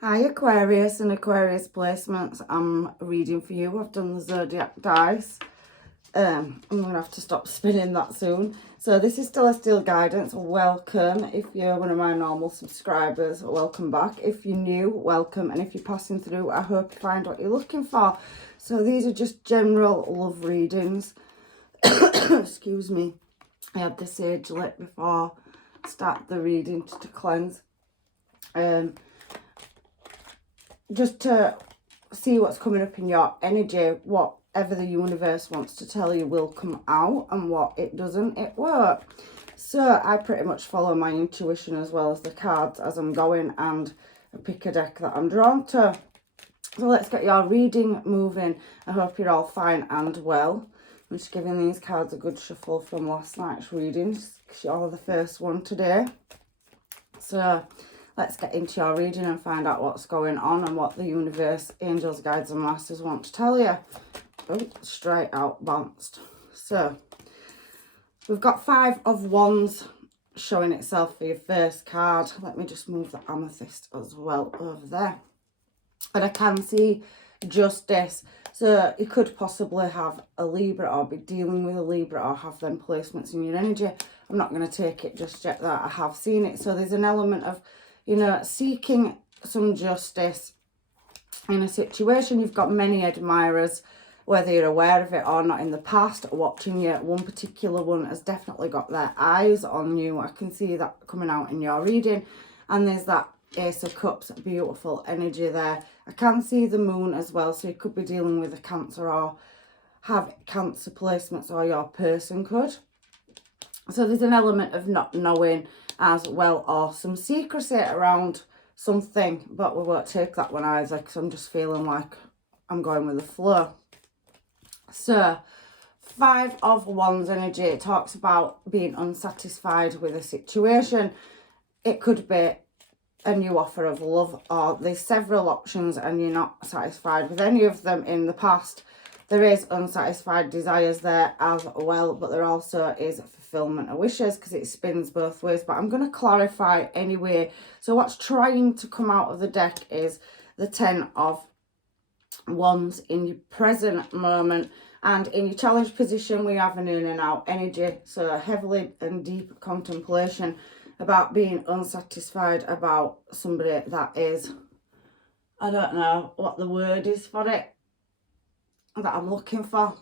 Hi Aquarius and Aquarius placements. I'm reading for you. I've done the zodiac dice. I'm going to have to stop spinning that soon. So this is still a still guidance. Welcome. If you're one of my normal subscribers, welcome back. If you're new, welcome. And if you're passing through, I hope you find what you're looking for. So these are just general love readings. Excuse me. I had the sage lit before I start the reading to cleanse. Just to see what's coming up in your energy. Whatever the universe wants to tell you will come out, and what it doesn't, it won't. So I pretty much follow my intuition as well as the cards as I'm going, and I pick a deck that I'm drawn to. So let's get your reading moving. I hope you're all fine and well. I'm just giving these cards a good shuffle from last night's readings, because you're the first one today. So let's get into your reading and find out what's going on and what the universe, angels, guides and masters want to tell you. Oh, straight out bounced. So we've got 5 of Wands showing itself for your first card. Let me just move the amethyst as well over there. And I can see justice. So you could possibly have a Libra or be dealing with a Libra or have them placements in your energy. I'm not going to take it just yet that I have seen it. So there's an element of, you know, seeking some justice in a situation. You've got many admirers, whether you're aware of it or not, in the past watching you. One particular one has definitely got their eyes on you. I can see that coming out in your reading. And there's that Ace of Cups, beautiful energy there. I can see the moon as well, so you could be dealing with a Cancer or have Cancer placements, or your person could. So there's an element of not knowing as well, or some secrecy around something, but we won't take that one either, because I'm just feeling like I'm going with the flow. So 5 of Wands energy, it talks about being unsatisfied with a situation. It could be a new offer of love, or there's several options and you're not satisfied with any of them in the past. There is unsatisfied desires there as well, but there also is fulfillment of wishes, because it spins both ways. But I'm going to clarify anyway. So what's trying to come out of the deck is the 10 of Wands in your present moment. And in your challenge position, we have an in and out energy. So heavily and deep contemplation about being unsatisfied about somebody that is, I don't know what the word is for it, that I'm looking for,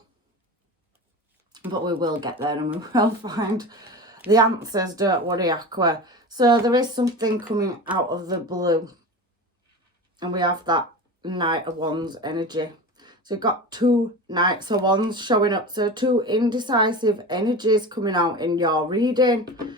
but we will get there and we will find the answers, don't worry, Aqua. So there is something coming out of the blue, and we have that Knight of Wands energy. So we've got 2 Knights of Wands showing up, so 2 indecisive energies coming out in your reading.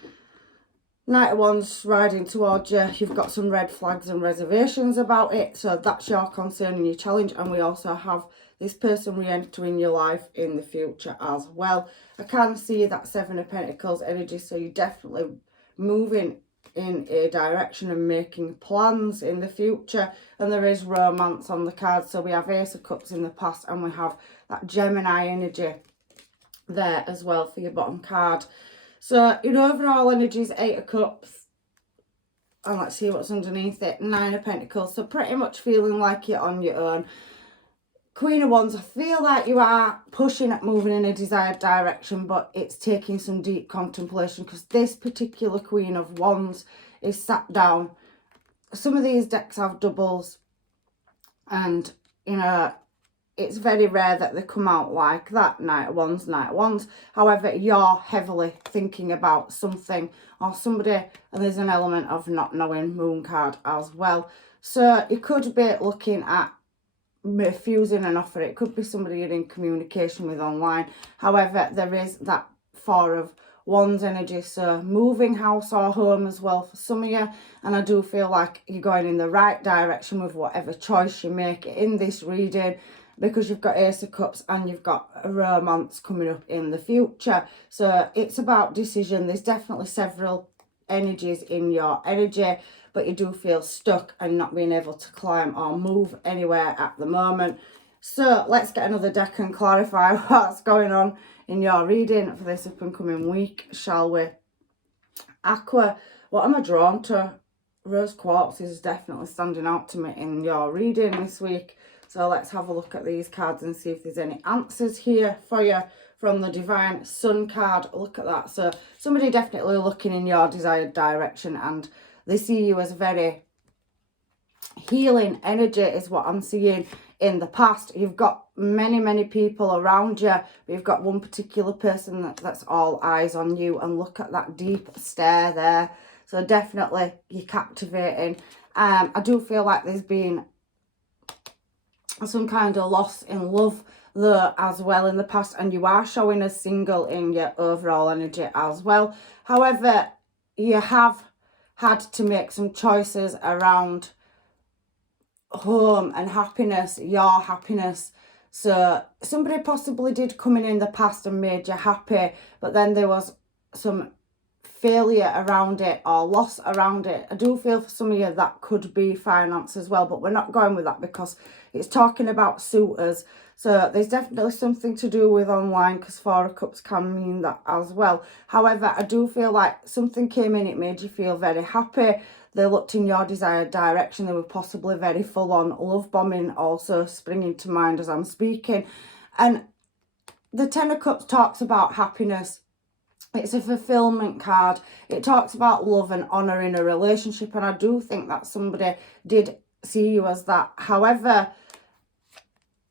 Knight of Wands riding towards you. You've got some red flags and reservations about it, so that's your concern and your challenge. And we also have this person re-entering your life in the future as well. I can see that 7 of Pentacles energy, so you're definitely moving in a direction and making plans in the future. And there is romance on the card, so we have Ace of Cups in the past, and we have that Gemini energy there as well for your bottom card. So in overall energy is 8 of Cups, and let's see what's underneath it, 9 of Pentacles. So pretty much feeling like you're on your own. Queen of Wands, I feel like you are pushing at moving in a desired direction, but it's taking some deep contemplation, because this particular Queen of Wands is sat down. Some of these decks have doubles, and you know, it's very rare that they come out like that, Knight of Wands, Knight of Wands. However, you're heavily thinking about something or somebody, and there's an element of not knowing, moon card as well. So you could be looking at refusing an offer. It could be somebody you're in communication with online. However, there is that 4 of Wands energy, so moving house or home as well for some of you. And I do feel like you're going in the right direction with whatever choice you make in this reading, because you've got Ace of Cups and you've got a romance coming up in the future. So it's about decision. There's definitely several energies in your energy, but you do feel stuck and not being able to climb or move anywhere at the moment. So let's get another deck and clarify what's going on in your reading for this up and coming week, shall we? Aqua, what am I drawn to? rose quartz is definitely standing out to me in your reading this week. So let's have a look at these cards and see if there's any answers here for you from the Divine Sun card. Look at that. So somebody definitely looking in your desired direction, and they see you as very healing energy is what I'm seeing. In the past, you've got many people around you, but you've got one particular person that's all eyes on you, and look at that deep stare there. So definitely you're captivating. I do feel like there's been some kind of loss in love though as well in the past, and you are showing as single in your overall energy as well. However, you have had to make some choices around home and happiness, your happiness. So somebody possibly did come in the past and made you happy, but then there was some failure around it or loss around it. I do feel for some of you that could be finance as well, but we're not going with that because it's talking about suitors. So there's definitely something to do with online, because Four of Cups can mean that as well. However, I do feel like something came in, it made you feel very happy. They looked in your desired direction. They were possibly very full on love bombing also springing to mind as I'm speaking. And the Ten of Cups talks about happiness. It's a fulfillment card. It talks about love and honour in a relationship, and I do think that somebody did see you as that. However,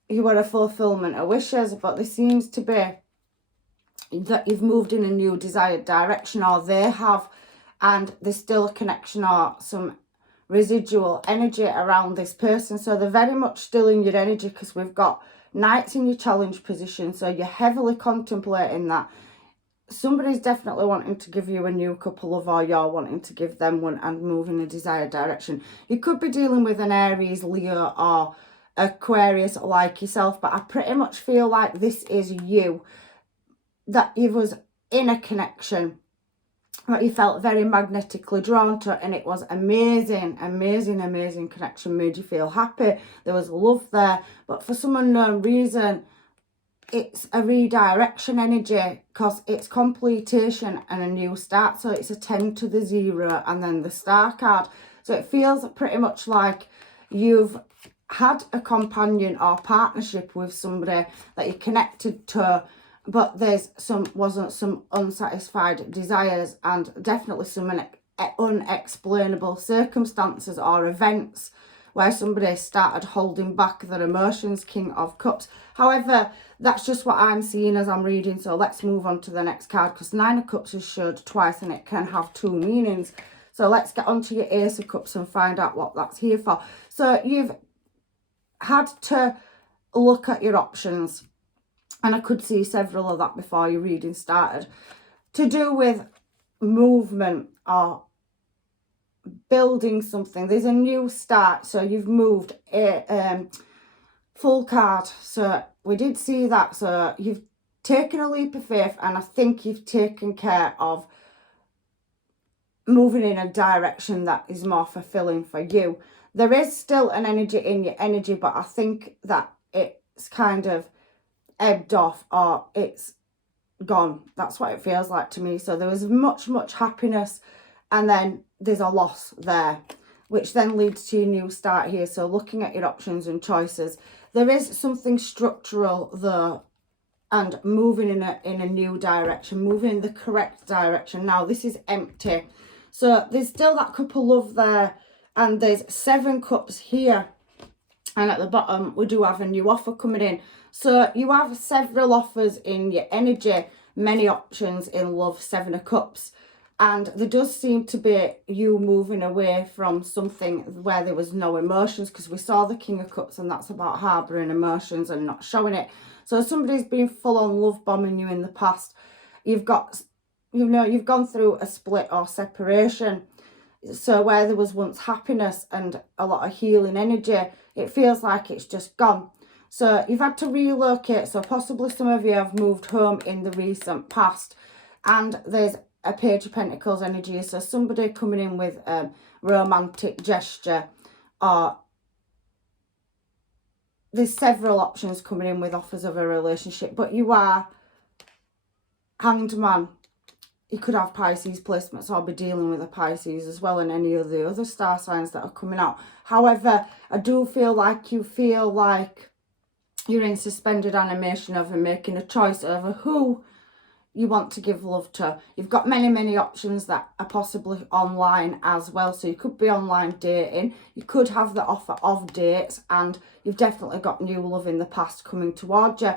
you were a fulfillment of wishes, but there seems to be that you've moved in a new desired direction, or they have, and there's still a connection or some residual energy around this person. So they're very much still in your energy, because we've got Knights in your challenge position, so you're heavily contemplating that. Somebody's definitely wanting to give you a new couple of, or you're wanting to give them one, and move in a desired direction. You could be dealing with an Aries, Leo or Aquarius like yourself, but I pretty much feel like this is you, that you was in a connection that you felt very magnetically drawn to, and it was amazing connection, made you feel happy. There was love there, but for some unknown reason, it's a redirection energy, because it's completion and a new start. So it's a 10 to the 0 and then the star card. So it feels pretty much like you've had a companion or partnership with somebody that you're connected to, but there's wasn't some unsatisfied desires, and definitely some unexplainable circumstances or events where somebody started holding back their emotions. King of Cups. However, that's just what I'm seeing as I'm reading. So let's move on to the next card, because Nine of Cups is showed twice and it can have two meanings. So let's get on to your Ace of Cups and find out what that's here for. So you've had to look at your options, and I could see several of that before your reading started, to do with movement or building something. There's a new start, so you've moved a full card. So we did see that. So you've taken a leap of faith, and I think you've taken care of moving in a direction that is more fulfilling for you. There is still an energy in your energy, but I think that it's kind of ebbed off, or it's gone. That's what it feels like to me. So there was much happiness, and then there's a loss there, which then leads to a new start here. So looking at your options and choices, there is something structural though, and moving in a new direction, moving in the correct direction. Now this is empty, so there's still that couple love there, and there's 7 cups here, and at the bottom we do have a new offer coming in. So you have several offers in your energy, many options in love, 7 of Cups. And there does seem to be you moving away from something where there was no emotions, because we saw the King of Cups, and that's about harbouring emotions and not showing it. So somebody's been full on love bombing you in the past. You've got, you've gone through a split or separation. So where there was once happiness and a lot of healing energy, it feels like it's just gone. So you've had to relocate. So possibly some of you have moved home in the recent past, and there's a Page of Pentacles energy. So somebody coming in with a romantic gesture, or there's several options coming in with offers of a relationship, but you are Hanged Man. you could have Pisces placements or be dealing with a Pisces as well, and any of the other star signs that are coming out. However, I do feel like you feel like you're in suspended animation over making a choice over who you want to give love to. You've got many options that are possibly online as well. So you could be online dating. You could have the offer of dates, and you've definitely got new love in the past coming towards you.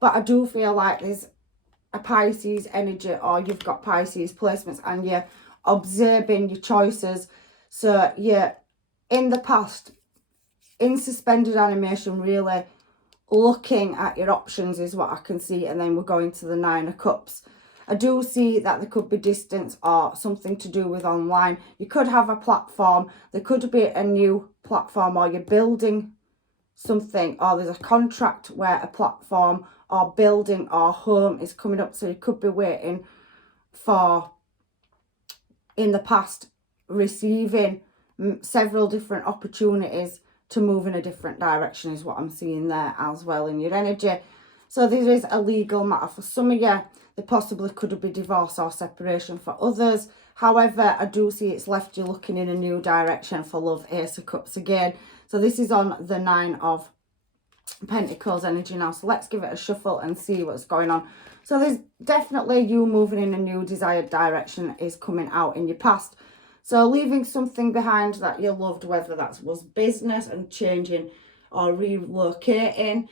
But I do feel like there's a Pisces energy, or you've got Pisces placements and you're observing your choices. So you're in the past in suspended animation, really looking at your options is what I can see. And then we're going to the Nine of Cups. I do see that there could be distance or something to do with online. You could have a platform. There could be a new platform, or you're building something, or there's a contract where a platform or building or home is coming up. So you could be waiting for, in the past, receiving several different opportunities to move in a different direction is what I'm seeing there as well in your energy. So there is a legal matter for some of you. There possibly could be divorce or separation for others. However, I do see it's left you looking in a new direction for love. Ace of Cups again. So this is on the Nine of Pentacles energy now. So let's give it a shuffle and see what's going on. So there's definitely you moving in a new desired direction is coming out in your past. So leaving something behind that you loved, whether that was business and changing or relocating.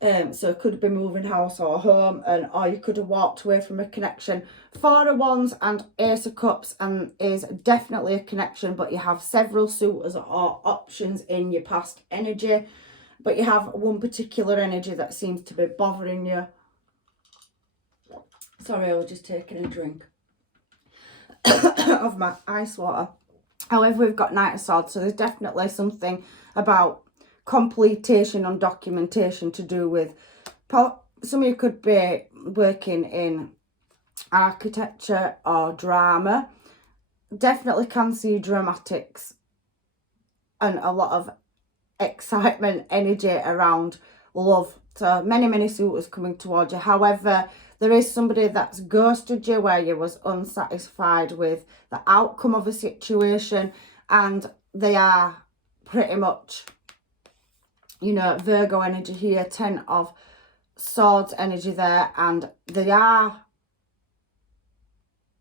So it could be moving house or home, or you could have walked away from a connection. Four of Wands and Ace of Cups and is definitely a connection, but you have several suitors or options in your past energy. But you have one particular energy that seems to be bothering you. Sorry, I was just taking a drink of my ice water. However, we've got Knight of Swords, so there's definitely something about completion and documentation to do with. Some of you could be working in architecture or drama. Definitely can see dramatics and a lot of excitement, energy around love. So many suitors coming towards you. However, there is somebody that's ghosted you, where you was unsatisfied with the outcome of a situation, and they are pretty much, you know, Virgo energy here, 10 of Swords energy there, and they are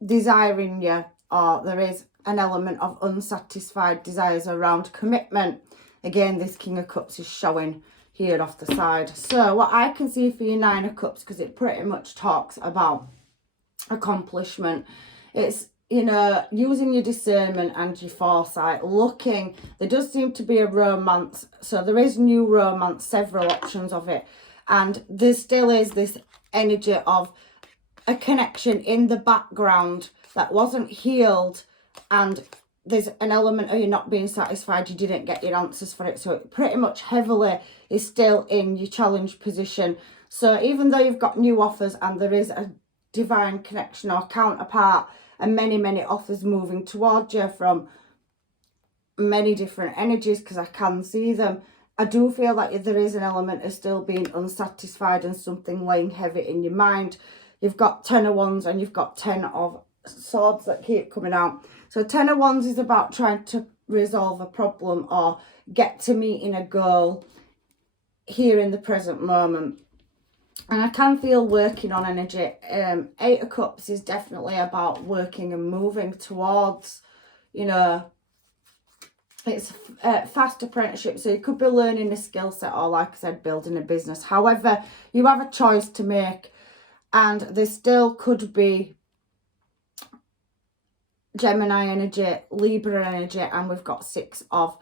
desiring you, or there is an element of unsatisfied desires around commitment. Again, this King of Cups is showing here off the side. So what I can see for your Nine of Cups, because it pretty much talks about accomplishment, it's, you know, using your discernment and your foresight, looking. There does seem to be a romance, so there is new romance, several options of it, and there still is this energy of a connection in the background that wasn't healed, and there's an element of you not being satisfied, you didn't get your answers for it. So it pretty much heavily is still in your challenge position. So even though you've got new offers and there is a divine connection or counterpart and many offers moving towards you from many different energies, because I can see them, I do feel like there is an element of still being unsatisfied and something laying heavy in your mind. You've got 10 of Wands and you've got 10 of Swords that keep coming out. So 10 of Wands is about trying to resolve a problem or get to meeting a goal here in the present moment. And I can feel working on energy. 8 of Cups is definitely about working and moving towards, you know, it's a fast apprenticeship. So you could be learning a skill set, or like I said, building a business. However, you have a choice to make, and there still could be Gemini energy, Libra energy, and we've got 6 of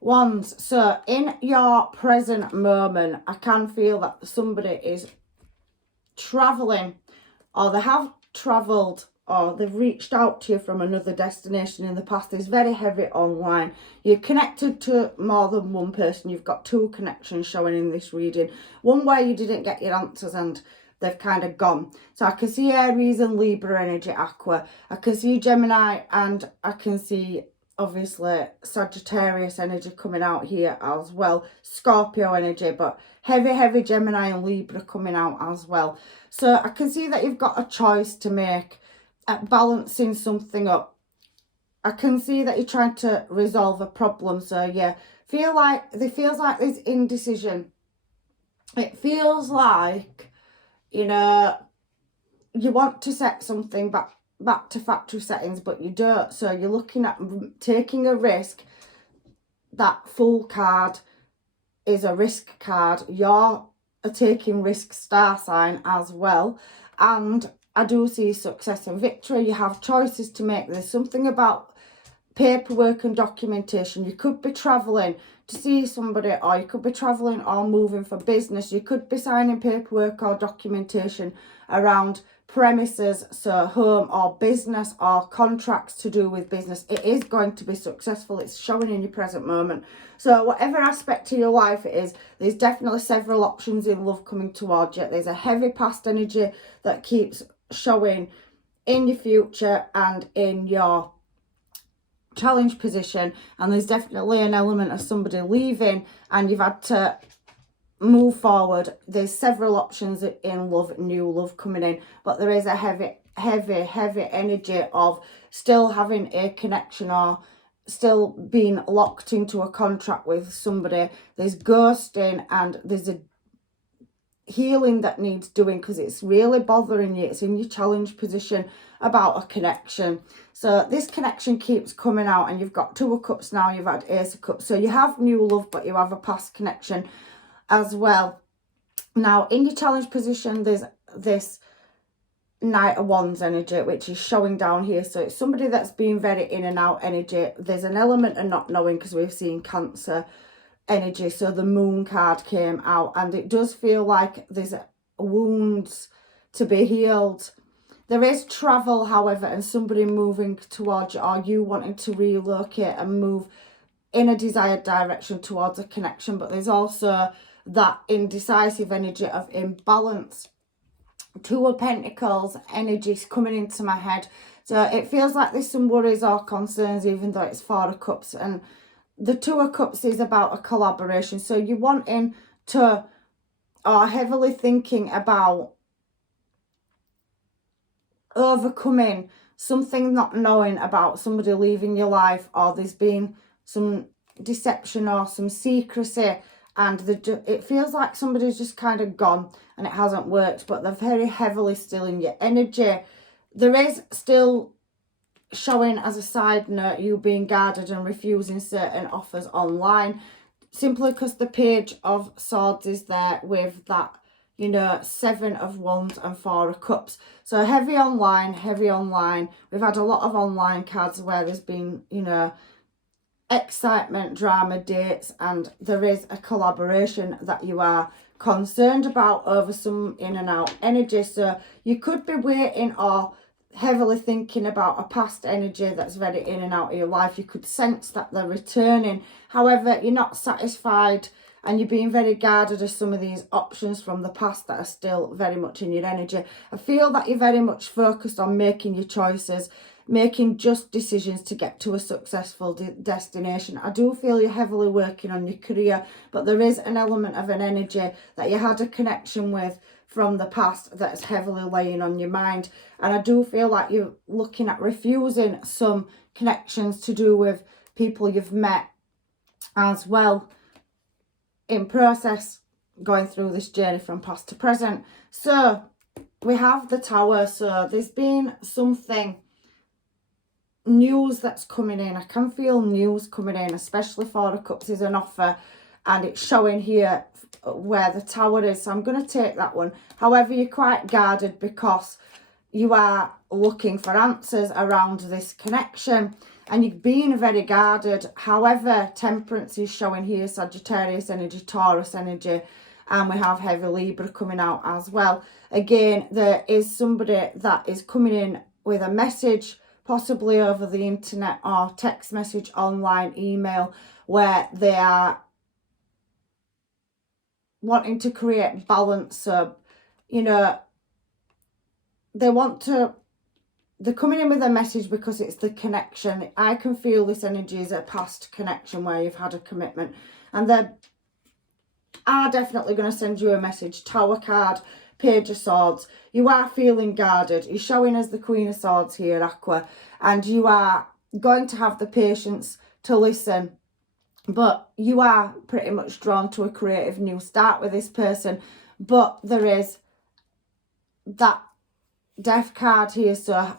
Wands. So in your present moment, I can feel that somebody is traveling, or they have travelled, or they've reached out to you from another destination in the past. It's very heavy online. You're connected to more than one person. You've got 2 connections showing in this reading. One where you didn't get your answers and they've kind of gone. So I can see Aries and Libra energy, Aqua. I can see Gemini, and I can see obviously Sagittarius energy coming out here as well. Scorpio energy, but heavy Gemini and Libra coming out as well. So I can see that you've got a choice to make. at balancing something up. I can see that you're trying to resolve a problem. So yeah, feels like there's indecision. It feels like, you know, you want to set something back to factory settings, but you don't. So you're looking at taking a risk. That full card is a risk card. You're a taking risk star sign as well. And I do see success and victory. You have choices to make. There's something about paperwork and documentation. You could be traveling to see somebody, or you could be traveling or moving for business. You could be signing paperwork or documentation around premises, so home or business, or contracts to do with business. It is going to be successful. It's showing in your present moment. So whatever aspect of your life it is, there's definitely several options in love coming towards you. There's a heavy past energy that keeps showing in your future and in your challenge position, and there's definitely an element of somebody leaving and you've had to move forward. There's several options in love, new love coming in, but there is a heavy energy of still having a connection or still being locked into a contract with somebody. There's ghosting and there's a healing that needs doing because it's really bothering you. It's in your challenge position about a connection. So this connection keeps coming out, and you've got Two of Cups now, you've had Ace of Cups. So you have new love, but you have a past connection as well. Now in your challenge position, there's this Knight of Wands energy, which is showing down here. So it's somebody that's been very in and out energy. There's an element of not knowing because we've seen Cancer energy. So the Moon card came out, and it does feel like there's wounds to be healed. There is travel, however, and somebody moving towards you, or you wanting to relocate and move in a desired direction towards a connection. But there's also that indecisive energy of imbalance. Two of Pentacles energies coming into my head. So it feels like there's some worries or concerns, even though it's Four of Cups. And the Two of Cups is about a collaboration. So you're wanting to, or heavily thinking about overcoming something, not knowing about somebody leaving your life, or there's been some deception or some secrecy, and it feels like somebody's just kind of gone and it hasn't worked, but they're very heavily still in your energy. There is still showing, as a side note, you being guarded and refusing certain offers online, simply because the Page of Swords is there with that, you know, Seven of Wands and Four of Cups. So heavy online. We've had a lot of online cards where there's been, you know, excitement, drama, dates, and there is a collaboration that you are concerned about over some in and out energy. So you could be waiting or heavily thinking about a past energy that's very in and out of your life. You could sense that they're returning. However, you're not satisfied and you're being very guarded of some of these options from the past that are still very much in your energy. I feel that you're very much focused on making your choices, making just decisions to get to a successful destination. I do feel you're heavily working on your career, but there is an element of an energy that you had a connection with from the past that's heavily laying on your mind. And I do feel like you're looking at refusing some connections to do with people you've met as well in process, going through this journey from past to present. So we have the Tower. So there's been something, news that's coming in. I can feel news coming in, especially Four of Cups is an offer, and it's showing here where the Tower is. So I'm going to take that one. However, you're quite guarded because you are looking for answers around this connection, and you're being very guarded. However, Temperance is showing here, Sagittarius energy, Taurus energy, and we have heavy Libra coming out as well. Again, there is somebody that is coming in with a message, possibly over the internet or text message, online, email, where they are wanting to create balance. So, you know, they're coming in with a message because it's the connection. I can feel this energy is a past connection where you've had a commitment, and they are definitely going to send you a message. Tower card Page of Swords. You are feeling guarded. You're showing us the Queen of Swords here, Aqua. And you are going to have the patience to listen. But you are pretty much drawn to a creative new start with this person. But there is that Death card here. So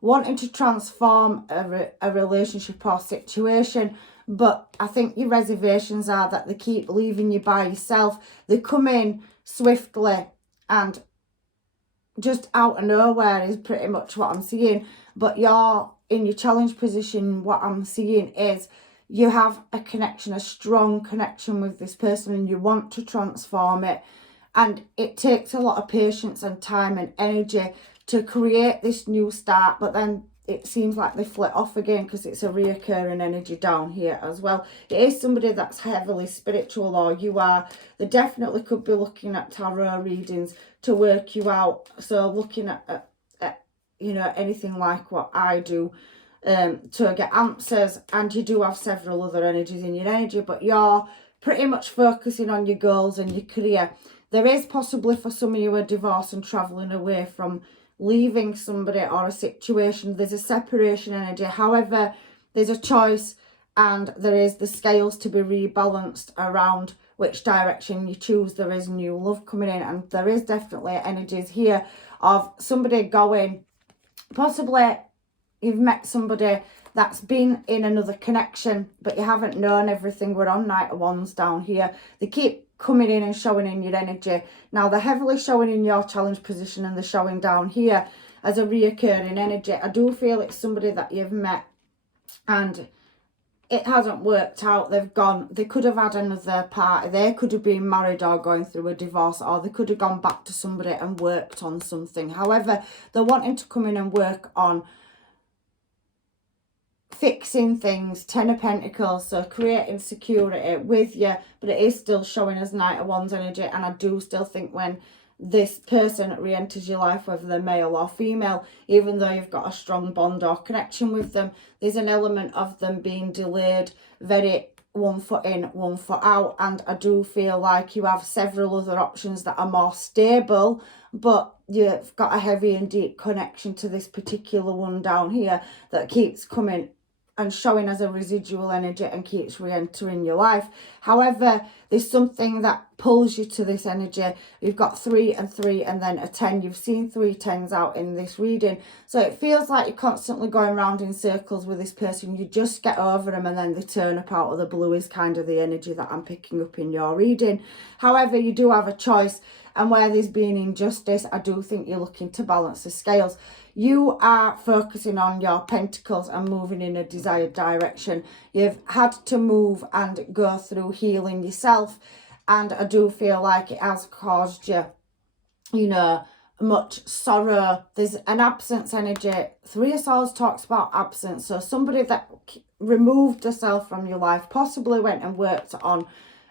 wanting to transform a relationship or situation. But I think your reservations are that they keep leaving you by yourself. They come in swiftly and just out of nowhere is pretty much what I'm seeing. But you're in your challenge position. What I'm seeing is you have a connection, a strong connection with this person, and you want to transform it. And it takes a lot of patience and time and energy to create this new start. But then it seems like they flit off again because it's a reoccurring energy down here as well. It is somebody that's heavily spiritual, or you are. They definitely could be looking at tarot readings to work you out. So looking at you know, anything like what I do to get answers. And you do have several other energies in your energy, but you're pretty much focusing on your goals and your career. There is possibly for some of you a divorce and travelling away from leaving somebody or a situation. There's a separation energy. However, there's a choice, and there is the scales to be rebalanced around which direction you choose. There is new love coming in, and there is definitely energies here of somebody going, possibly you've met somebody that's been in another connection, but you haven't known everything. We're on Knight of Wands down here. They keep coming in and showing in your energy. Now, they're heavily showing in your challenge position, and they're showing down here as a reoccurring energy. I do feel it's somebody that you've met and it hasn't worked out. They've gone, they could have had another party. They could have been married or going through a divorce, or they could have gone back to somebody and worked on something. However, they're wanting to come in and work on fixing things. 10 of Pentacles, so creating security with you, but it is still showing as Knight of Wands energy. And I do still think when this person re-enters your life, whether they're male or female, even though you've got a strong bond or connection with them, there's an element of them being delayed, very one foot in, one foot out. And I do feel like you have several other options that are more stable, but you've got a heavy and deep connection to this particular one down here that keeps coming and showing as a residual energy and keeps re-entering your life. However, there's something that pulls you to this energy. You've got 3 and 3 and then a 10. You've seen 3 10s out in this reading. So it feels like you're constantly going around in circles with this person. You just get over them and then they turn up out of the blue is kind of the energy that I'm picking up in your reading. However, you do have a choice. And where there's been injustice, I do think you're looking to balance the scales. You are focusing on your pentacles and moving in a desired direction. You've had to move and go through healing yourself. And I do feel like it has caused you, you know, much sorrow. There's an absence energy. 3 of Swords talks about absence. So somebody that removed herself from your life, possibly went and worked on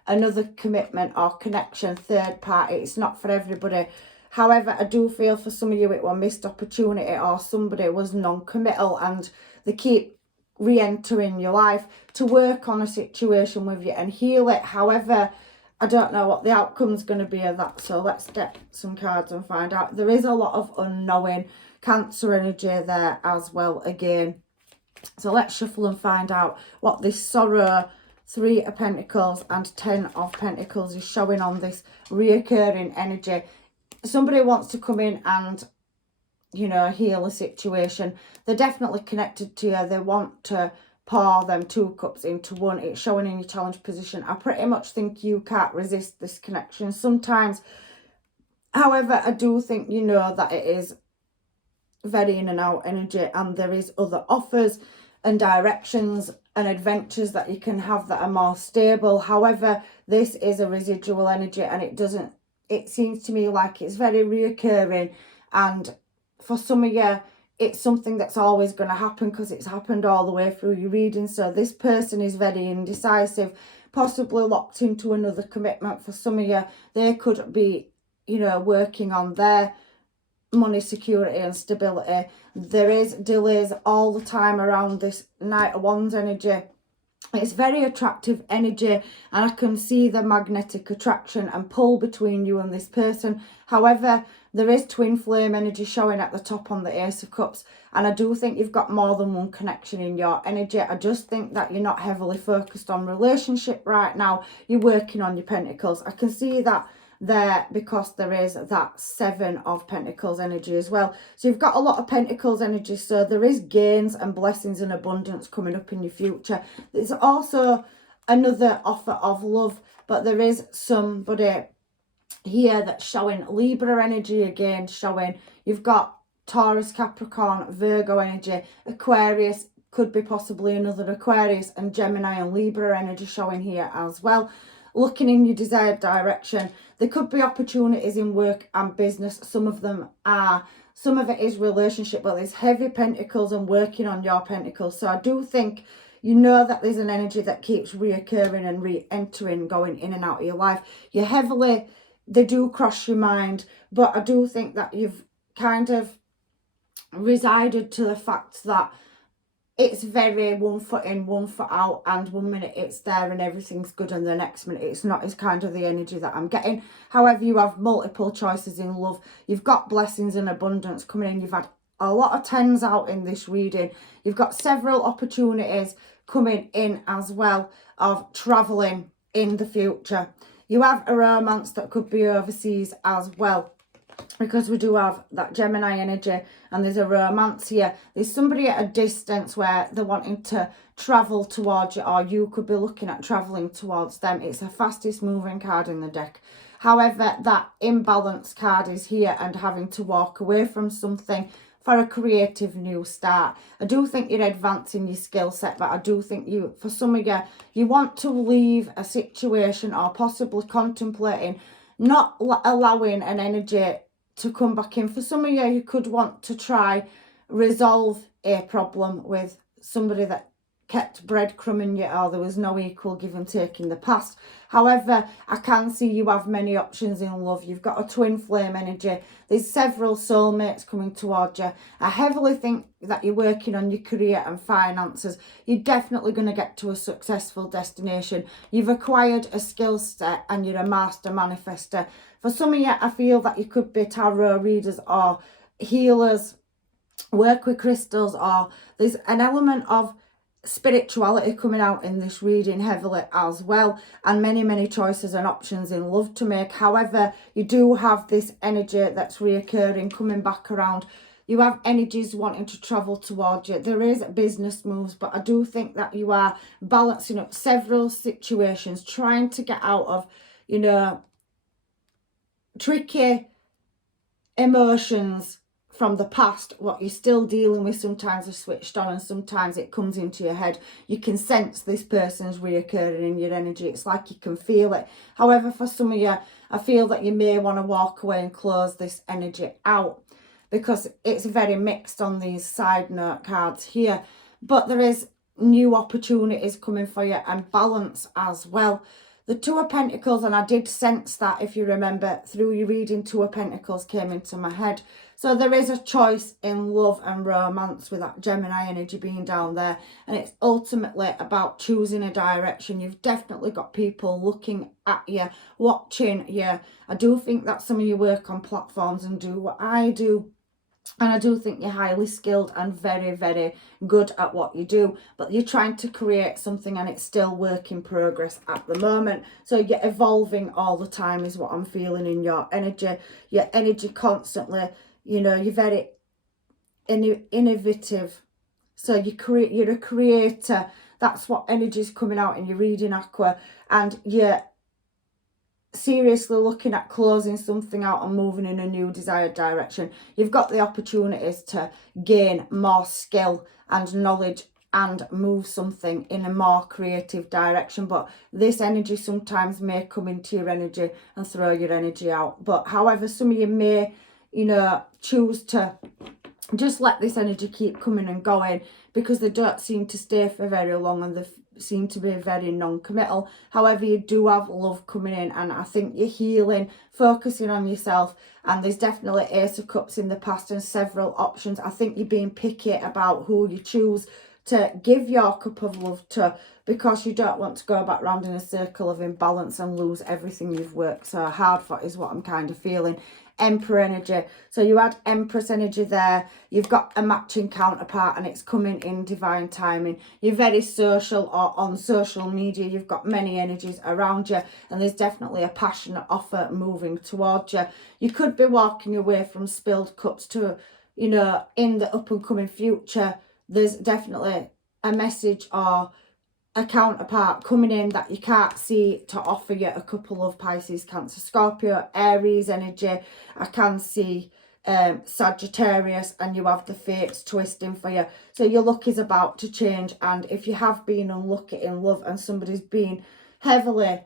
another commitment or connection, third party. It's not for everybody. However, I do feel for some of you it was a missed opportunity, or somebody was non-committal and they keep re-entering your life to work on a situation with you and heal it. However, I don't know what the outcome's going to be of that. So let's get some cards and find out. There is a lot of unknowing, Cancer energy there as well again. So let's shuffle and find out what this sorrow, 3 of Pentacles and 10 of Pentacles is showing on this reoccurring energy. Somebody wants to come in and, you know, heal a situation. They're definitely connected to you. They want to pour them 2 cups into one. It's showing in your challenge position. I pretty much think you can't resist this connection sometimes. However, I do think you know that it is very in and out energy, and there is other offers and directions and adventures that you can have that are more stable. However, this is a residual energy, and it seems to me like it's very reoccurring, and for some of you it's something that's always going to happen because it's happened all the way through your reading. So this person is very indecisive, possibly locked into another commitment. For some of you, they could be, you know, working on their money security and stability. There is delays all the time around this Knight of Wands energy. It's very attractive energy, and I can see the magnetic attraction and pull between you and this person. However, there is twin flame energy showing at the top on the Ace of Cups, and I do think you've got more than one connection in your energy. I just think that you're not heavily focused on relationship right now. You're working on your Pentacles. I can see that there because there is that Seven of Pentacles energy as well. So you've got a lot of Pentacles energy, so there is gains and blessings and abundance coming up in your future. There's also another offer of love, but there is somebody here that's showing Libra energy again, showing you've got Taurus, Capricorn, Virgo energy, Aquarius, could be possibly another Aquarius, and Gemini and Libra energy showing here as well. Looking in your desired direction. There could be opportunities in work and business. Some of them are. Some of it is relationship, but there's heavy Pentacles and working on your Pentacles. So I do think you know that there's an energy that keeps reoccurring and re-entering, going in and out of your life. You're heavily, they do cross your mind, but I do think that you've kind of resided to the fact that it's very one foot in, one foot out, and 1 minute it's there and everything's good, and the next minute it's not, is kind of the energy that I'm getting. However, you have multiple choices in love. You've got blessings and abundance coming in. You've had a lot of tens out in this reading. You've got several opportunities coming in as well of traveling in the future. You have a romance that could be overseas as well, because we do have that Gemini energy, and there's a romance here. There's somebody at a distance where they're wanting to travel towards you, or you could be looking at traveling towards them. It's the fastest moving card in the deck. However, that imbalance card is here, and having to walk away from something for a creative new start. I do think you're advancing your skill set, but I do think you, for some of you, you want to leave a situation, or possibly contemplating not allowing an energy to come back in. For some of you, you could want to try resolve a problem with somebody that kept breadcrumbing you, or there was no equal give and take in the past. However, I can see you have many options in love. You've got a twin flame energy. There's several soulmates coming towards you. I heavily think that you're working on your career and finances. You're definitely going to get to a successful destination. You've acquired a skill set and you're a master manifester. For some of you, I feel that you could be tarot readers or healers, work with crystals, or there's an element of spirituality coming out in this reading heavily as well, and many choices and options in love to make. However, you do have this energy that's reoccurring, coming back around. You have energies wanting to travel towards you. There is business moves, but I do think that you are balancing up several situations, trying to get out of, you know, tricky emotions from the past. What you're still dealing with sometimes are switched on, and sometimes it comes into your head. You can sense this person's reoccurring in your energy. It's like you can feel it. However, for some of you, I feel that you may want to walk away and close this energy out, because it's very mixed on these side note cards here. But there is new opportunities coming for you, and balance as well. The Two of Pentacles, and I did sense that, if you remember, through your reading, Two of Pentacles came into my head. So there is a choice in love and romance with that Gemini energy being down there. And it's ultimately about choosing a direction. You've definitely got people looking at you, watching you. I do think that some of you work on platforms and do what I do. And I do think you're highly skilled and very good at what you do, but you're trying to create something, and it's still work in progress at the moment. So you're evolving all the time is what I'm feeling in your energy. Your energy constantly, you know, you're very innovative. So you're a creator. That's what energy is coming out in your reading, Aqua. And you're seriously looking at closing something out and moving in a new desired direction. You've got the opportunities to gain more skill and knowledge and move something in a more creative direction. But this energy sometimes may come into your energy and throw your energy out. But however, some of you may, you know, choose to just let this energy keep coming and going, because they don't seem to stay for very long, and they seem to be very non-committal. However, you do have love coming in, and I think you're healing, focusing on yourself, and there's definitely Ace of Cups in the past and several options. I think you're being picky about who you choose to give your cup of love to, because you don't want to go back round in a circle of imbalance and lose everything you've worked so hard for, is what I'm kind of feeling. Emperor energy. So you had Empress energy there. You've got a matching counterpart and it's coming in divine timing. You're very social or on social media. You've got many energies around you and there's definitely a passionate offer moving towards you. You could be walking away from spilled cups to, you know, in the up and coming future, there's definitely a message or a counterpart coming in that you can't see to offer you a couple of Pisces, Cancer, Scorpio, Aries energy. I can see Sagittarius, and you have the fates twisting for you. So your luck is about to change, and if you have been unlucky in love and somebody's been heavily,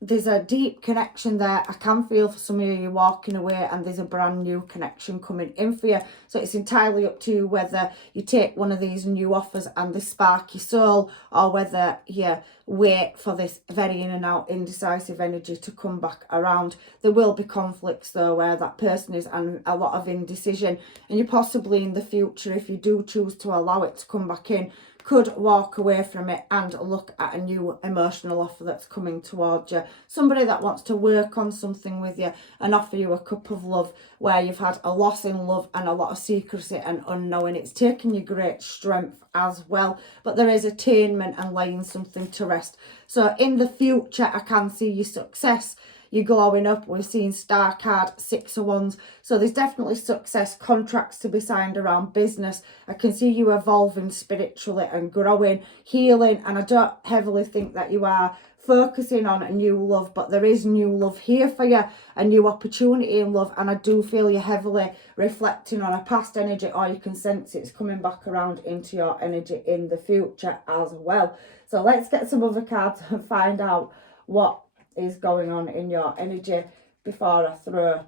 there's a deep connection there. I can feel for some of you walking away and there's a brand new connection coming in for you. So it's entirely up to you whether you take one of these new offers and they spark your soul, or whether you wait for this very in and out indecisive energy to come back around. There will be conflicts though where that person is and a lot of indecision, and you possibly in the future, if you do choose to allow it to come back in, could walk away from it and look at a new emotional offer that's coming towards you. Somebody that wants to work on something with you and offer you a cup of love where you've had a loss in love and a lot of secrecy and unknowing. It's taken you great strength as well, but there is attainment and laying something to rest. So in the future, I can see your success. You're glowing up. We're seeing star card, 6 of Wands. So there's definitely success, contracts to be signed around business. I can see you evolving spiritually and growing, healing. And I don't heavily think that you are focusing on a new love, but there is new love here for you, a new opportunity in love. And I do feel you heavily reflecting on a past energy, or you can sense it's coming back around into your energy in the future as well. So let's get some other cards and find out what is going on in your energy before I throw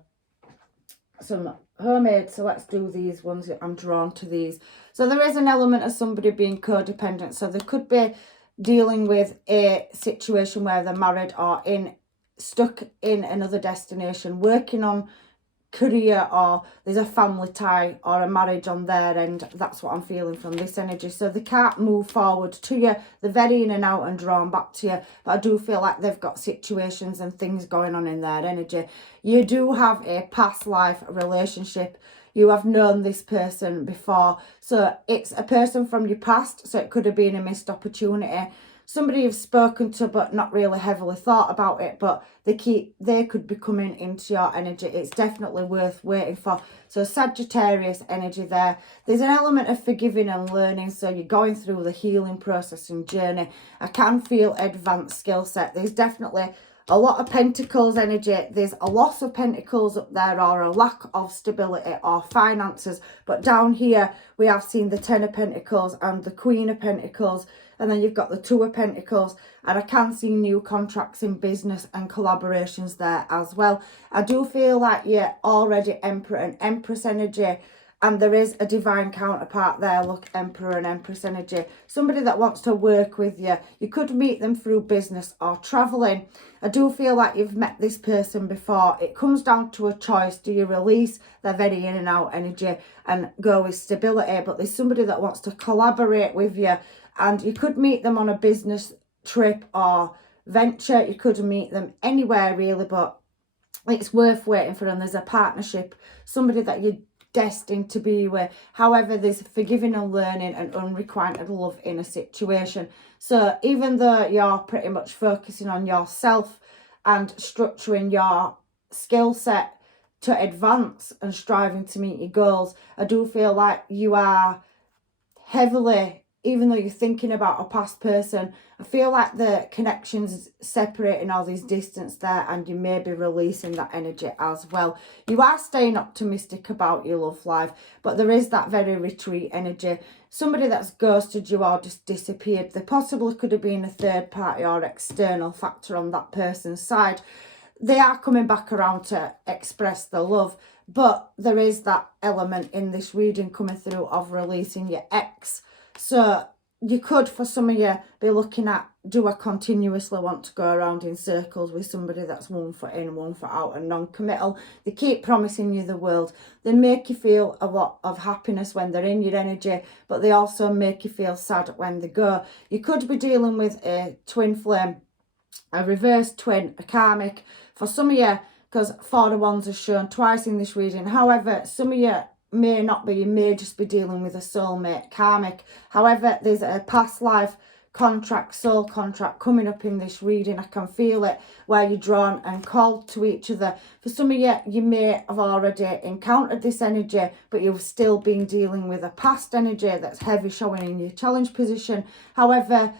some homemade. So let's do these ones. I'm drawn to these. So there is an element of somebody being codependent. So they could be dealing with a situation where they're married or stuck in another destination, working on career, or there's a family tie or a marriage on their end. That's what I'm feeling from this energy. So they can't move forward to you. They're very in and out and drawn back to you, but I do feel like they've got situations and things going on in their energy. You do have a past life relationship. You have known this person before, so it's a person from your past. So it could have been a missed opportunity, somebody you've spoken to but not really heavily thought about it, but they could be coming into your energy. It's definitely worth waiting for. So Sagittarius energy there. There's an element of forgiving and learning, so you're going through the healing process and journey. I can feel advanced skill set. There's definitely a lot of Pentacles energy. There's a loss of Pentacles up there, or a lack of stability or finances, but down here we have seen the 10 of Pentacles and the Queen of Pentacles, and then you've got the 2 of Pentacles, and I can see new contracts in business and collaborations there as well. I do feel like you're already Emperor and Empress energy, and there is a divine counterpart there. Look, Emperor and Empress energy. Somebody that wants to work with you. You could meet them through business or travelling. I do feel like you've met this person before. It comes down to a choice. Do you release their very in and out energy and go with stability? But there's somebody that wants to collaborate with you, and you could meet them on a business trip or venture. You could meet them anywhere really, but it's worth waiting for them. There's a partnership, somebody that you're destined to be with. However, there's forgiving and learning and unrequited love in a situation. So even though you're pretty much focusing on yourself and structuring your skill set to advance and striving to meet your goals, I do feel like you are heavily, even though you're thinking about a past person, I feel like the connections separating all these distance there, and you may be releasing that energy as well. You are staying optimistic about your love life, but there is that very retreat energy. Somebody that's ghosted you or just disappeared. There possibly could have been a third party or external factor on that person's side. They are coming back around to express the love, but there is that element in this reading coming through of releasing your ex. So you could, for some of you, be looking at do I continuously want to go around in circles with somebody that's 1 foot in, 1 foot out and non-committal? They keep promising you the world. They make you feel a lot of happiness when they're in your energy, but they also make you feel sad when they go. You could be dealing with a twin flame, a reverse twin, a karmic. For some of you, because 4 of Wands is shown twice in this reading. However, some of you may not be. You may just be dealing with a soulmate, karmic. However, there's a past life contract, soul contract coming up in this reading. I can feel it, where you're drawn and called to each other. For some of you, you may have already encountered this energy, but you've still been dealing with a past energy that's heavy, showing in your challenge position. However,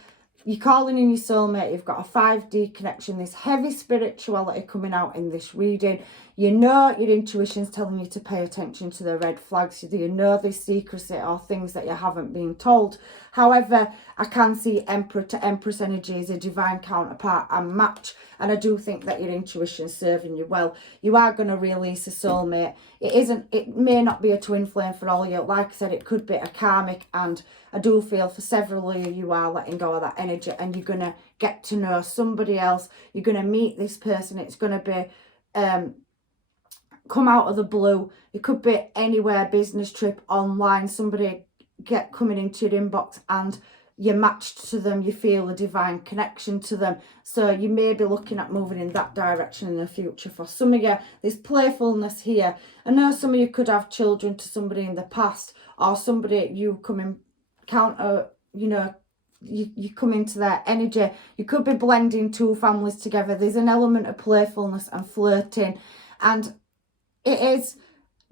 you're calling in your soulmate. You've got a 5D connection, this heavy spirituality coming out in this reading. You know your intuition's telling you to pay attention to the red flags. You know there's secrecy or things that you haven't been told. However, I can see Emperor to Empress energy as a divine counterpart and match. And I do think that your intuition's serving you well. You are going to release a soulmate. It may not be a twin flame for all you. Like I said, it could be a karmic. And I do feel for several of you are letting go of that energy. And you're going to get to know somebody else. You're going to meet this person. It's going to be come out of the blue. It could be anywhere, business trip, online, somebody coming into your inbox and you're matched to them, you feel a divine connection to them. So you may be looking at moving in that direction in the future. For some of you, there's playfulness here. I know some of you could have children to somebody in the past, or somebody you come encounter, you come into their energy. You could be blending 2 families together. There's an element of playfulness and flirting, and it is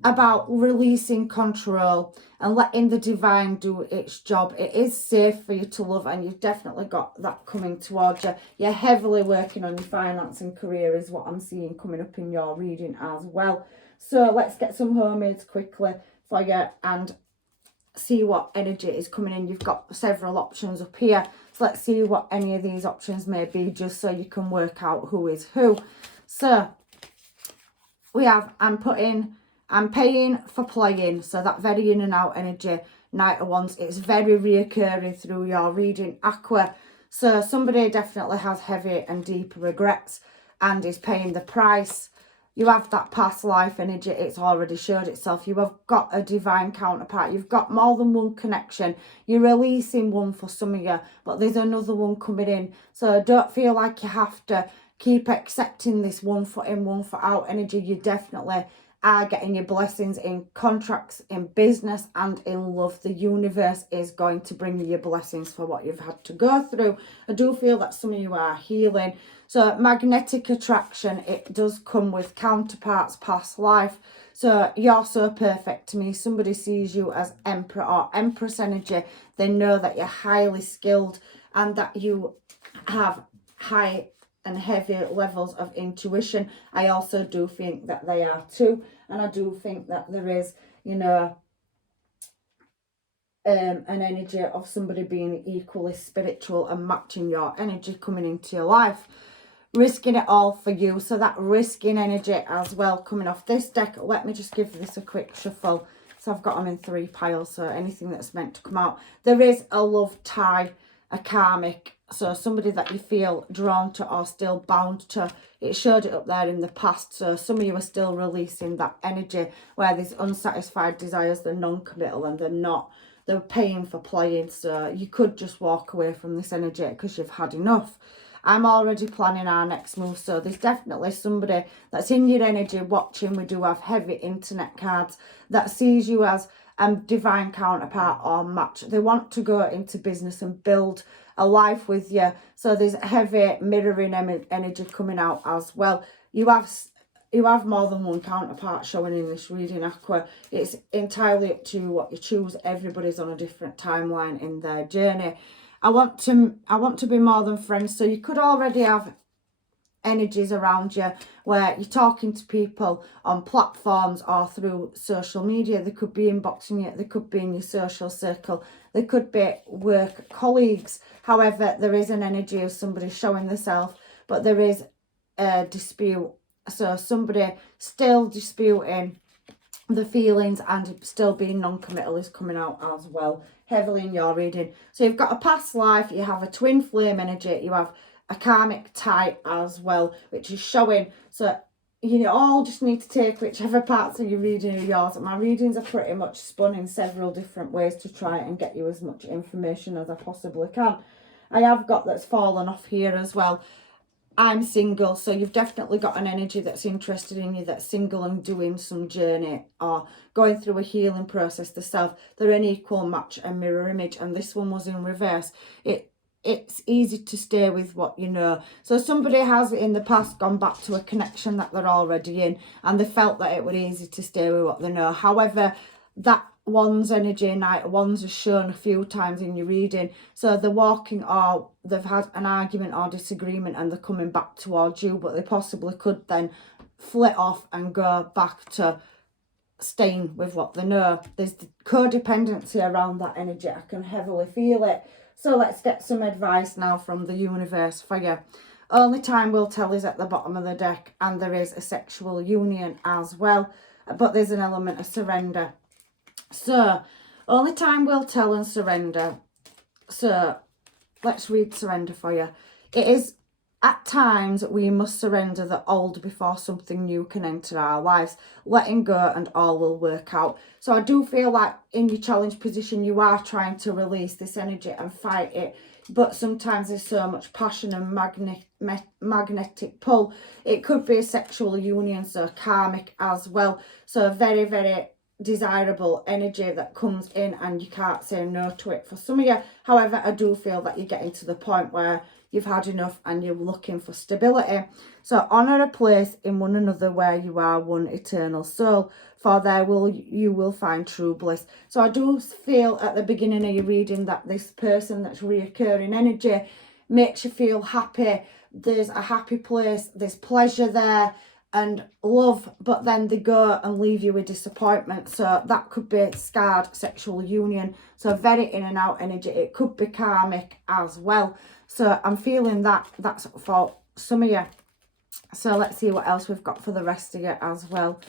about releasing control and letting the divine do its job. It is safe for you to love, and you've definitely got that coming towards you. You're heavily working on your finance and career is what I'm seeing coming up in your reading as well. So let's get some homemades quickly for you and see what energy is coming in. You've got several options up here. So let's see what any of these options may be, just so you can work out who is who. So we have, I'm paying for playing. So that very in and out energy, Knight of Wands, it's very reoccurring through your reading, Aqua. So somebody definitely has heavy and deep regrets and is paying the price. You have that past life energy. It's already showed itself. You have got a divine counterpart. You've got more than one connection. You're releasing one for some of you, but there's another one coming in. So don't feel like you have to keep accepting this 1 foot in, 1 foot out energy. You definitely are getting your blessings in contracts, in business and in love. The universe is going to bring you your blessings for what you've had to go through. I do feel that some of you are healing. So magnetic attraction, it does come with counterparts, past life. So you're so perfect to me. Somebody sees you as Emperor or Empress energy. They know that you're highly skilled and that you have high and heavy levels of intuition. I also do think that they are too. And I do think that there is, an energy of somebody being equally spiritual and matching your energy coming into your life. Risking it all for you. So that risking energy as well coming off this deck. Let me just give this a quick shuffle. So I've got them in 3 piles. So anything that's meant to come out. There is a love tie, a karmic. So somebody that you feel drawn to or still bound to. It showed it up there in the past. So some of you are still releasing that energy where there's unsatisfied desires. They're non-committal and they're not. They're paying for playing. So you could just walk away from this energy because you've had enough. I'm already planning our next move. So there's definitely somebody that's in your energy watching. We do have heavy internet cards that sees you as a divine counterpart or match. They want to go into business and build a life with you. So there's heavy mirroring energy coming out as well. You have more than one counterpart showing in this reading, Aqua. It's entirely up to you what you choose. Everybody's on a different timeline in their journey. I want to be more than friends. So you could already have energies around you where you're talking to people on platforms or through social media. They could be inboxing you, they could be in your social circle, they could be work colleagues. However, there is an energy of somebody showing themselves, but there is a dispute. So somebody still disputing the feelings and still being non-committal is coming out as well. heavily in your reading. So you've got a past life, you have a twin flame energy, you have a karmic tie as well, which is showing. So you all just need to take whichever parts of your reading are yours. My readings are pretty much spun in several different ways to try and get you as much information as I possibly can. I have got that's fallen off here as well. I'm single, so you've definitely got an energy that's interested in you, that's single and doing some journey or going through a healing process themselves. They're an equal match and mirror image, and this one was in reverse. It's easy to stay with what you know. So somebody has in the past gone back to a connection that they're already in, and they felt that it was easy to stay with what they know. However, that one's energy, Knight of Wands, is shown a few times in your reading. So they're walking, or they've had an argument or disagreement and they're coming back towards you, but they possibly could then flit off and go back to staying with what they know. There's the codependency around that energy. I can heavily feel it. So let's get some advice now from the universe for you. Only time will tell is at the bottom of the deck, and there is a sexual union as well, but there's an element of surrender. So only time will tell and surrender. So let's read surrender for you. It is at times we must surrender the old before something new can enter our lives. Letting go and all will work out. So I do feel like in your challenge position, you are trying to release this energy and fight it. But sometimes there's so much passion and magnetic pull. It could be a sexual union, so karmic as well. So very, very desirable energy that comes in, and you can't say no to it for some of you. However, I do feel that you're getting to the point where you've had enough and you're looking for stability. So honour a place in one another where you are one eternal soul, for there you will find true bliss. So I do feel at the beginning of your reading that this person that's reoccurring energy makes you feel happy. There's a happy place, there's pleasure there and love, but then they go and leave you with disappointment. So that could be scarred sexual union. So very in and out energy. It could be karmic as well. So I'm feeling that that's for some of you. So let's see what else we've got for the rest of you as well.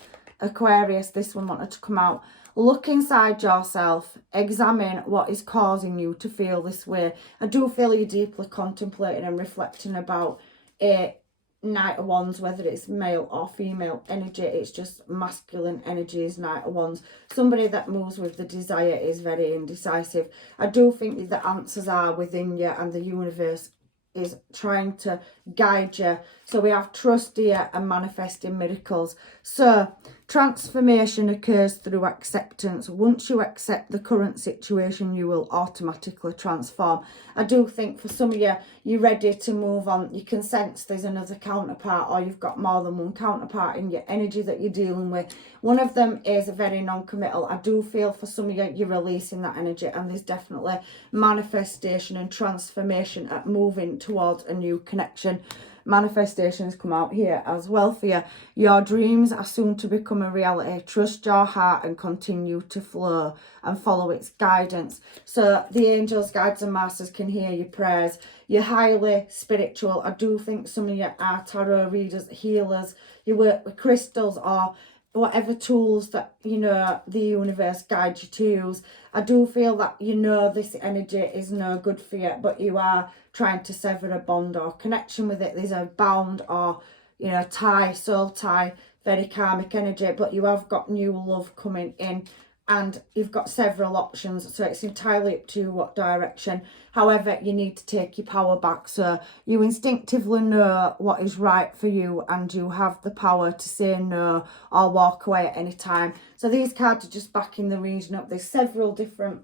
Aquarius, this one wanted to come out. Look inside yourself. Examine what is causing you to feel this way. I do feel you deeply contemplating and reflecting about a Knight of Wands, whether it's male or female energy. It's just masculine energy is Knight of Wands. Somebody that moves with the desire is very indecisive. I do think the answers are within you, and the universe is trying to guide you. So we have trust here and manifesting miracles. So transformation occurs through acceptance. Once you accept the current situation, you will automatically transform. I do think for some of you, you're ready to move on. You can sense there's another counterpart, or you've got more than one counterpart in your energy that you're dealing with. One of them is very non-committal. I do feel for some of you, you're releasing that energy, and there's definitely manifestation and transformation at moving towards a new connection. Manifestations come out here as well for you. Your dreams are soon to become a reality. Trust your heart and continue to flow and follow its guidance. So the angels, guides and masters can hear your prayers. You're highly spiritual. I do think some of you are tarot readers, healers. You work with crystals or whatever tools that, you know, the universe guides you to use. I do feel that, you know, this energy is no good for you, but you are trying to sever a bond or connection with it. There's a bound or, you know, tie, soul tie, very karmic energy, but you have got new love coming in, and you've got several options, so it's entirely up to you what direction. However, you need to take your power back, so you instinctively know what is right for you, and you have the power to say no or walk away at any time. So these cards are just backing the reading up. There's several different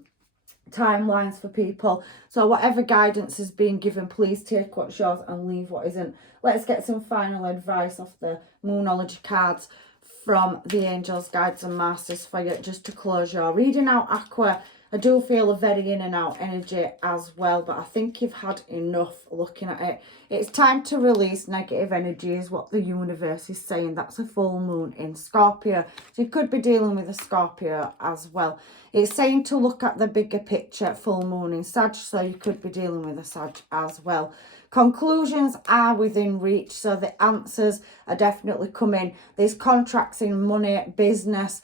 timelines for people, so whatever guidance has been given, please take what's yours and leave what isn't. Let's get some final advice off the Moonology cards from the angels, guides and masters for you, just to close your reading out, Aqua. I do feel a very in and out energy as well, but I think you've had enough looking at it. It's time to release negative energy is what the universe is saying. That's a full moon in Scorpio. So you could be dealing with a Scorpio as well. It's saying to look at the bigger picture, full moon in Sag, so you could be dealing with a Sag as well. Conclusions are within reach, so the answers are definitely coming. There's contracts in money, business,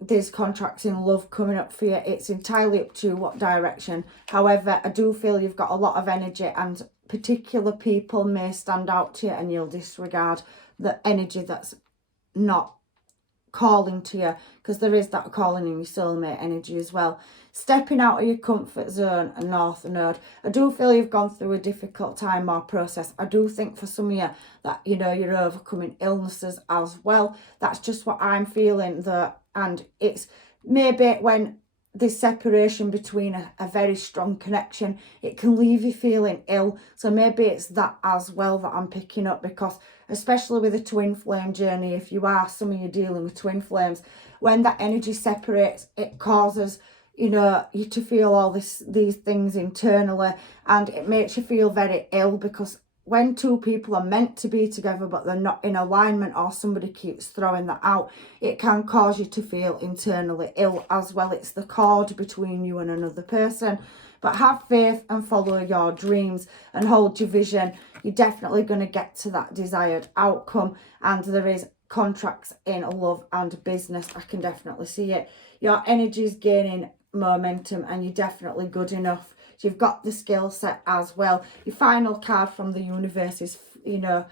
there's contracts in love coming up for you. It's entirely up to what direction. However, I do feel you've got a lot of energy, and particular people may stand out to you and you'll disregard the energy that's not calling to you, because there is that calling in your soulmate energy as well. Stepping out of your comfort zone, a North Node. I do feel you've gone through a difficult time or process. I do think for some of you that, you know, you're overcoming illnesses as well. That's just what I'm feeling though. And it's maybe when this separation between a very strong connection, it can leave you feeling ill. So maybe it's that as well that I'm picking up, because especially with a twin flame journey, if you are, some of you dealing with twin flames, when that energy separates, it causes, you know, you to feel all these things internally, and it makes you feel very ill, because when two people are meant to be together but they're not in alignment, or somebody keeps throwing that out, it can cause you to feel internally ill as well. It's the cord between you and another person. But have faith and follow your dreams and hold your vision. You're definitely going to get to that desired outcome, and there is contracts in love and business. I can definitely see it. Your energy is gaining momentum and you're definitely good enough. You've got the skill set as well. Your final card from the universe is, you know,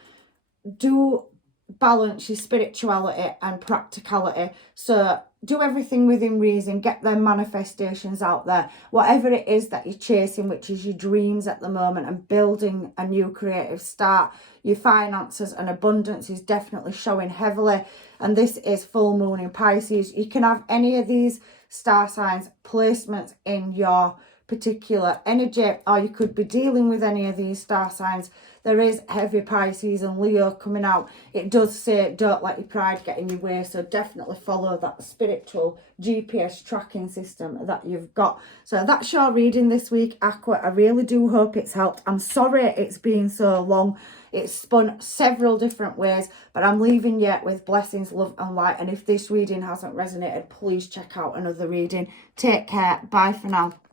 do balance your spirituality and practicality. So do everything within reason, get them manifestations out there, whatever it is that you're chasing, which is your dreams at the moment, and building a new creative start. Your finances and abundance is definitely showing heavily, and this is full moon in Pisces. You can have any of these star signs placements in your particular energy, or you could be dealing with any of these star signs. There is heavy Pisces and Leo coming out. It does say don't let your pride get in your way, so definitely follow that spiritual GPS tracking system that you've got. So that's your reading this week, Aqua. I really do hope it's helped. I'm sorry it's been so long. It's spun several different ways, but I'm leaving you with blessings, love and light. And if this reading hasn't resonated, please check out another reading. Take care. Bye for now.